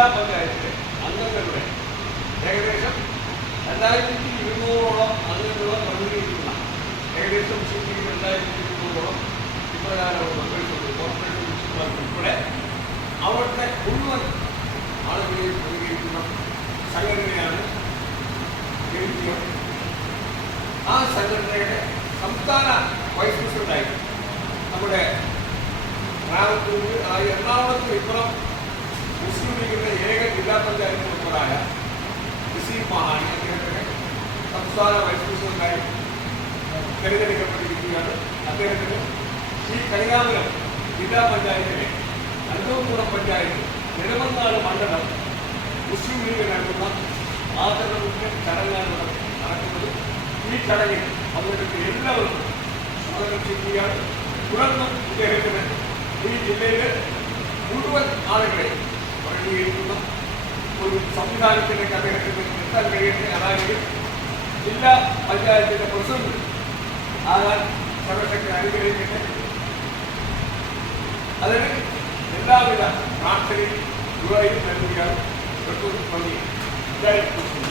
ജില്ലാ പഞ്ചായത്തിലെ അംഗങ്ങളുടെ ഏകദേശം 2200ഓളം അംഗങ്ങളെ പ്രതിനിധീകരിക്കുന്ന ഏകദേശം 2200ഓളം ഇപ്രകാരമുള്ള മെമ്പേഴ്സുണ്ട്. കോർപ്പറേഷൻ മുനിസിപ്പാലിറ്റി ഉൾപ്പെടെ അവിടുത്തെ മുഴുവൻ ആളുകളെയും പ്രതിനിധീകരിക്കുന്ന സംഘടനയാണ് KVM. ആ സംഘടനയുടെ സംസ്ഥാന വൈസ് പ്രസിഡന്റായി നമ്മുടെ എറണാകുളത്ത് ഇപ്പുറം മുസ്ലിം ലീഗിന്റെ ഏക ജില്ലാ പഞ്ചായത്ത് മെമ്പറായ നസീം മഹാനി അദ്ദേഹത്തിന് സംസ്ഥാന വൈസ് പ്രസിഡന്റായി തിരഞ്ഞെടുക്കപ്പെട്ടിരിക്കുകയാണ്. അദ്ദേഹത്തിന് ഈ കണികാപുരം ജില്ലാ പഞ്ചായത്തിലെ അൽദോംകുളം പഞ്ചായത്ത് നെടുമങ്ങാട് മണ്ഡലം മുസ്ലിം ലീഗ് നൽകുന്ന ആദരണവിന്റെ ചടങ്ങാണ് നടക്കുന്നത്. ഈ ചടങ്ങിൽ പങ്കെടുത്ത എല്ലാവർക്കും സ്വാഗതം ചെയ്യുകയാണ്. തുടർന്നും ഇദ്ദേഹത്തിന് ഈ ജില്ലയിലെ മുഴുവൻ ആളുകളെ പ്രതിനിധീകരിക്കുന്ന ഒരു സംവിധാനത്തിലേക്ക് അദ്ദേഹത്തിന് എത്താൻ കഴിയട്ടെ. അതായത് ജില്ലാ പഞ്ചായത്തിന്റെ പ്രസിഡന്റ് ആകാൻ സർവശക്തി അനുഗ്രഹിക്കട്ടെ. അതിന് എല്ലാവിധ പ്രാർത്ഥനയും ദുആയും നൽകുകയാണ്. നന്ദി. ജയ് മുസ്ലിം.